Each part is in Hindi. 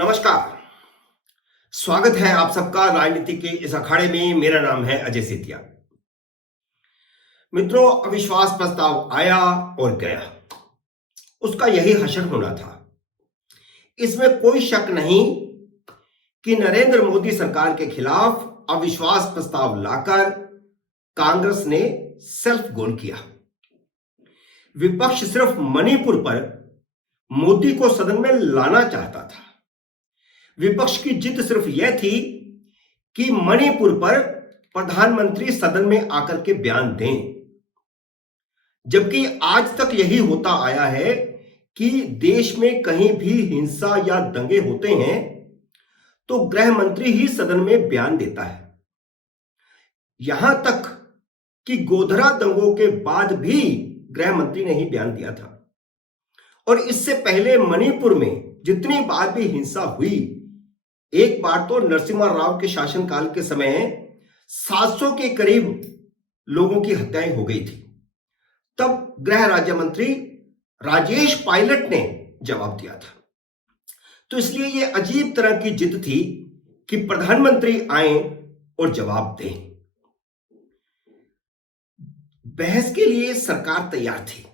नमस्कार। स्वागत है आप सबका राजनीति के इस अखाड़े में। मेरा नाम है अजय सेतिया। मित्रों, अविश्वास प्रस्ताव आया और गया, उसका यही हशर होना था। इसमें कोई शक नहीं कि नरेंद्र मोदी सरकार के खिलाफ अविश्वास प्रस्ताव लाकर कांग्रेस ने सेल्फ गोल किया। विपक्ष सिर्फ मणिपुर पर मोदी को सदन में लाना चाहता था। विपक्ष की जिद सिर्फ यह थी कि मणिपुर पर प्रधानमंत्री सदन में आकर के बयान दें, जबकि आज तक यही होता आया है कि देश में कहीं भी हिंसा या दंगे होते हैं तो गृह मंत्री ही सदन में बयान देता है। यहां तक कि गोधरा दंगों के बाद भी गृह मंत्री ने ही बयान दिया था। और इससे पहले मणिपुर में जितनी बार भी हिंसा हुई, एक बार तो नरसिम्हा राव के शासनकाल के समय 700 के करीब लोगों की हत्याएं हो गई थी। तब गृह राज्य मंत्री राजेश पायलट ने जवाब दिया था। तो इसलिए यह अजीब तरह की जिद थी कि प्रधानमंत्री आए और जवाब दें। बहस के लिए सरकार तैयार थी।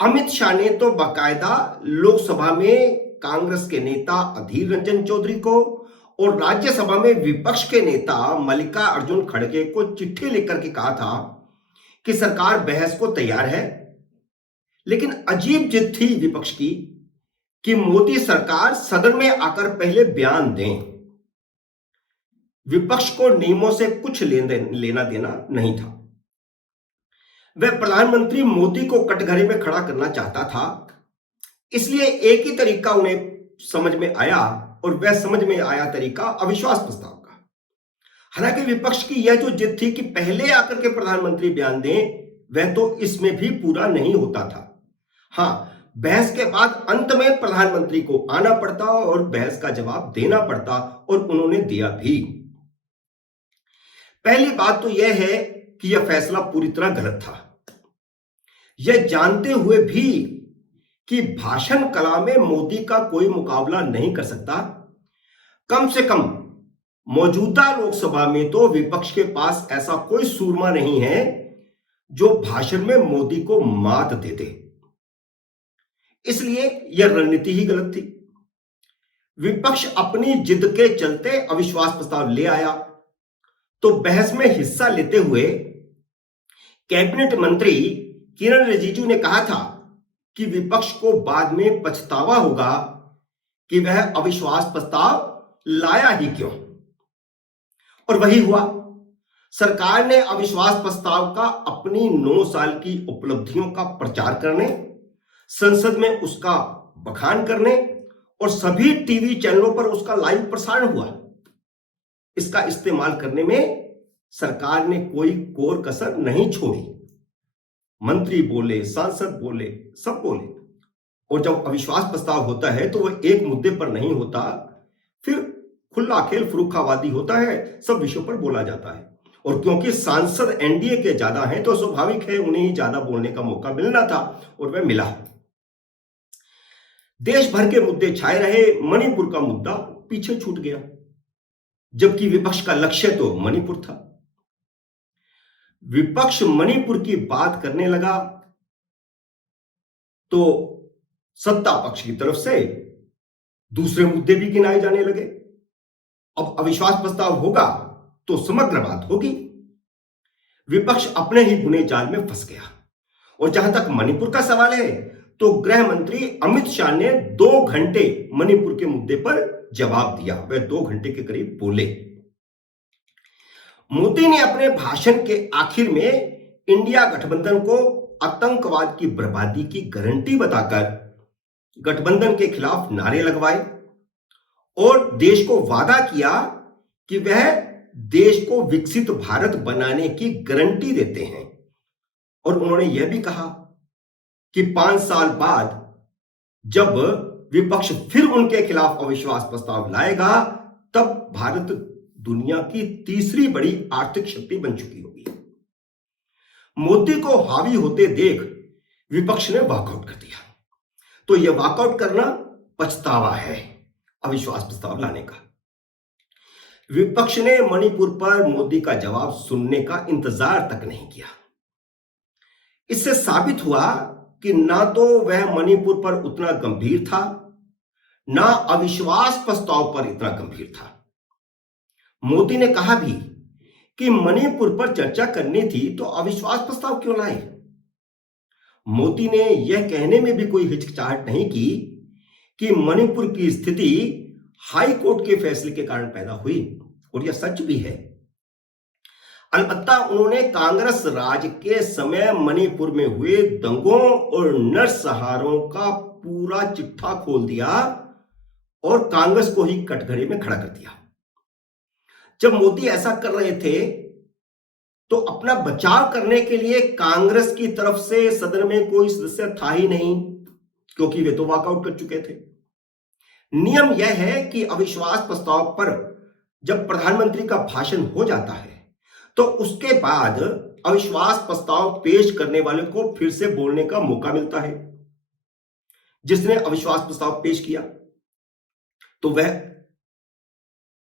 अमित शाह ने तो बाकायदा लोकसभा में कांग्रेस के नेता अधीर रंजन चौधरी को और राज्यसभा में विपक्ष के नेता मल्लिकार्जुन खड़गे को चिट्ठी लिखकर के कहा था कि सरकार बहस को तैयार है, लेकिन अजीब जिद थी विपक्ष की कि मोदी सरकार सदन में आकर पहले बयान दें। विपक्ष को नियमों से कुछ लेना देना नहीं था। वह प्रधानमंत्री मोदी को कटघरे में खड़ा करना चाहता था। इसलिए एक ही तरीका उन्हें समझ में आया, और वह समझ में आया तरीका अविश्वास प्रस्ताव का। हालांकि विपक्ष की यह जो जिद थी कि पहले आकर के प्रधानमंत्री बयान दें, वह तो इसमें भी पूरा नहीं होता था। हां, बहस के बाद अंत में प्रधानमंत्री को आना पड़ता और बहस का जवाब देना पड़ता, और उन्होंने दिया भी। पहली बात तो यह है कि यह फैसला पूरी तरह गलत था। यह जानते हुए भी कि भाषण कला में मोदी का कोई मुकाबला नहीं कर सकता, कम से कम मौजूदा लोकसभा में तो विपक्ष के पास ऐसा कोई सूरमा नहीं है जो भाषण में मोदी को मात दे दे। इसलिए यह रणनीति ही गलत थी। विपक्ष अपनी जिद के चलते अविश्वास प्रस्ताव ले आया, तो बहस में हिस्सा लेते हुए कैबिनेट मंत्री किरण रिजिजू ने कहा था कि विपक्ष को बाद में पछतावा होगा कि वह अविश्वास प्रस्ताव लाया ही क्यों। और वही हुआ। सरकार ने अविश्वास प्रस्ताव का अपनी 9 साल की उपलब्धियों का प्रचार करने, संसद में उसका बखान करने और सभी टीवी चैनलों पर उसका लाइव प्रसारण हुआ। इसका इस्तेमाल करने में सरकार ने कोई कोर कसर नहीं छोड़ी। मंत्री बोले, सांसद बोले, सब बोले। और जब अविश्वास प्रस्ताव होता है तो वह एक मुद्दे पर नहीं होता, फिर खुला खेल फुरुखावादी होता है, सब विषयों पर बोला जाता है। और क्योंकि सांसद एनडीए के ज्यादा हैं तो स्वाभाविक है उन्हें ही ज्यादा बोलने का मौका मिलना था, और वह मिला। देश भर के मुद्दे छाए रहे, मणिपुर का मुद्दा पीछे छूट गया, जबकि विपक्ष का लक्ष्य तो मणिपुर था। विपक्ष मणिपुर की बात करने लगा तो सत्ता पक्ष की तरफ से दूसरे मुद्दे भी गिनाए जाने लगे। अब अविश्वास प्रस्ताव होगा तो समग्र बात होगी। विपक्ष अपने ही बुने जाल में फंस गया। और जहां तक मणिपुर का सवाल है, तो गृह मंत्री अमित शाह ने 2 घंटे मणिपुर के मुद्दे पर जवाब दिया। वह 2 घंटे के करीब बोले। मोदी ने अपने भाषण के आखिर में इंडिया गठबंधन को आतंकवाद की बर्बादी की गारंटी बताकर गठबंधन के खिलाफ नारे लगवाए और देश को वादा किया कि वह देश को विकसित भारत बनाने की गारंटी देते हैं। और उन्होंने यह भी कहा कि 5 साल बाद जब विपक्ष फिर उनके खिलाफ अविश्वास प्रस्ताव लाएगा, तब भारत दुनिया की तीसरी बड़ी आर्थिक शक्ति बन चुकी होगी। मोदी को हावी होते देख विपक्ष ने वॉकआउट कर दिया। तो यह वॉकआउट करना पछतावा है, अविश्वास प्रस्ताव लाने का। विपक्ष ने मणिपुर पर मोदी का जवाब सुनने का इंतजार तक नहीं किया। इससे साबित हुआ कि ना तो वह मणिपुर पर उतना गंभीर था, ना अविश्वास प्रस्ताव पर इतना गंभीर था। मोदी ने कहा भी कि मणिपुर पर चर्चा करनी थी तो अविश्वास प्रस्ताव क्यों लाए। मोदी ने यह कहने में भी कोई हिचकिचाहट नहीं की कि मणिपुर की स्थिति हाई कोर्ट के फैसले के कारण पैदा हुई, और यह सच भी है। अलबत्ता उन्होंने कांग्रेस राज के समय मणिपुर में हुए दंगों और नरसंहारों का पूरा चिट्ठा खोल दिया और कांग्रेस को ही कटघरे में खड़ा कर दिया। जब मोदी ऐसा कर रहे थे तो अपना बचाव करने के लिए कांग्रेस की तरफ से सदन में कोई सदस्य था ही नहीं, क्योंकि वे तो वॉकआउट कर चुके थे। नियम यह है कि अविश्वास प्रस्ताव पर जब प्रधानमंत्री का भाषण हो जाता है तो उसके बाद अविश्वास प्रस्ताव पेश करने वाले को फिर से बोलने का मौका मिलता है। जिसने अविश्वास प्रस्ताव पेश किया तो वह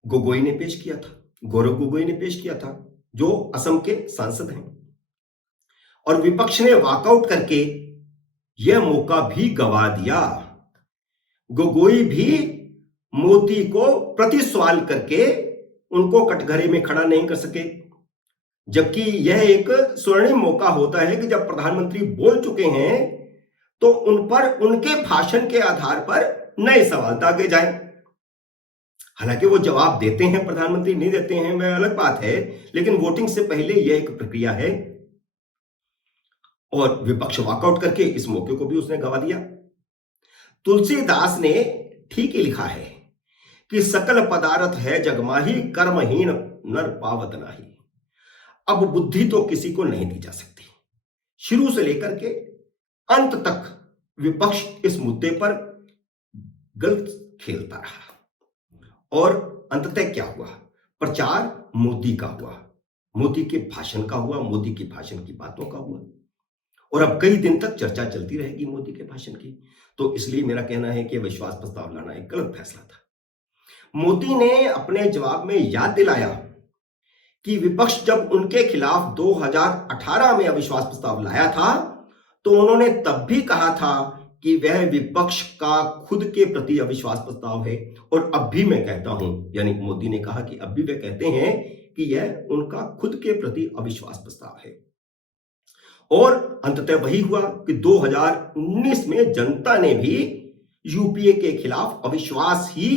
गोगोई ने पेश किया था, गौरव गोगोई ने पेश किया था, जो असम के सांसद हैं। और विपक्ष ने वॉकआउट करके यह मौका भी गंवा दिया। गोगोई भी मोदी को प्रति सवाल करके उनको कटघरे में खड़ा नहीं कर सके, जबकि यह एक स्वर्णिम मौका होता है कि जब प्रधानमंत्री बोल चुके हैं तो उन पर उनके भाषण के आधार पर नए सवाल दागे जाएं। हालांकि वो जवाब देते हैं, प्रधानमंत्री नहीं देते हैं, वह अलग बात है, लेकिन वोटिंग से पहले यह एक प्रक्रिया है। और विपक्ष वॉकआउट करके इस मौके को भी उसने गंवा दिया। तुलसीदास ने ठीक ही लिखा है कि सकल पदार्थ है जगमाही, कर्महीन नर पावत नाही। अब बुद्धि तो किसी को नहीं दी जा सकती। शुरू से लेकर के अंत तक विपक्ष इस मुद्दे पर गलत खेलता रहा और अंततः क्या हुआ? प्रचार मोदी का हुआ, मोदी के भाषण का हुआ, मोदी के भाषण की बातों का हुआ, और अब कई दिन तक चर्चा चलती रहेगी मोदी के भाषण की। तो इसलिए मेरा कहना है कि विश्वास प्रस्ताव लाना एक गलत फैसला था। मोदी ने अपने जवाब में याद दिलाया कि विपक्ष जब उनके खिलाफ 2018 में अविश्वास प्रस्ताव लाया था तो उन्होंने तब भी कहा था कि वह विपक्ष का खुद के प्रति अविश्वास प्रस्ताव है, और अब भी मैं कहता हूं, यानी मोदी ने कहा कि अब भी वे कहते हैं कि यह उनका खुद के प्रति अविश्वास प्रस्ताव है। और अंततः वही हुआ कि 2019 में जनता ने भी यूपीए के खिलाफ अविश्वास ही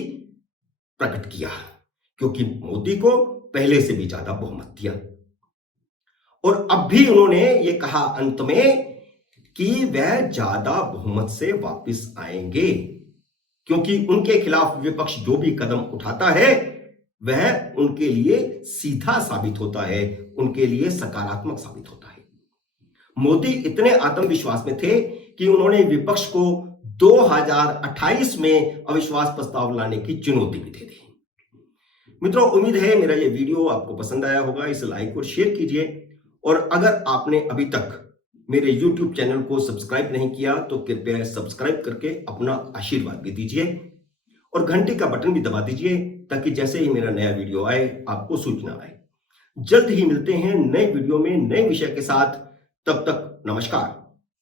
प्रकट किया, क्योंकि मोदी को पहले से भी ज्यादा बहुमत दिया। और अब भी उन्होंने ये कहा अंत में कि वह ज्यादा बहुमत से वापस आएंगे, क्योंकि उनके खिलाफ विपक्ष जो भी कदम उठाता है वह उनके लिए सीधा साबित होता है, उनके लिए सकारात्मक साबित होता है। मोदी इतने आत्मविश्वास में थे कि उन्होंने विपक्ष को 2028 में अविश्वास प्रस्ताव लाने की चुनौती भी दे दी। मित्रों, उम्मीद है मेरा ये वीडियो आपको पसंद आया होगा। इसे लाइक और शेयर कीजिए, और अगर आपने अभी तक मेरे YouTube चैनल को सब्सक्राइब नहीं किया तो कृपया सब्सक्राइब करके अपना आशीर्वाद भी दीजिए, और घंटी का बटन भी दबा दीजिए ताकि जैसे ही मेरा नया वीडियो आए आपको सूचना आए। जल्द ही मिलते हैं नए वीडियो में नए विषय के साथ। तब तक नमस्कार।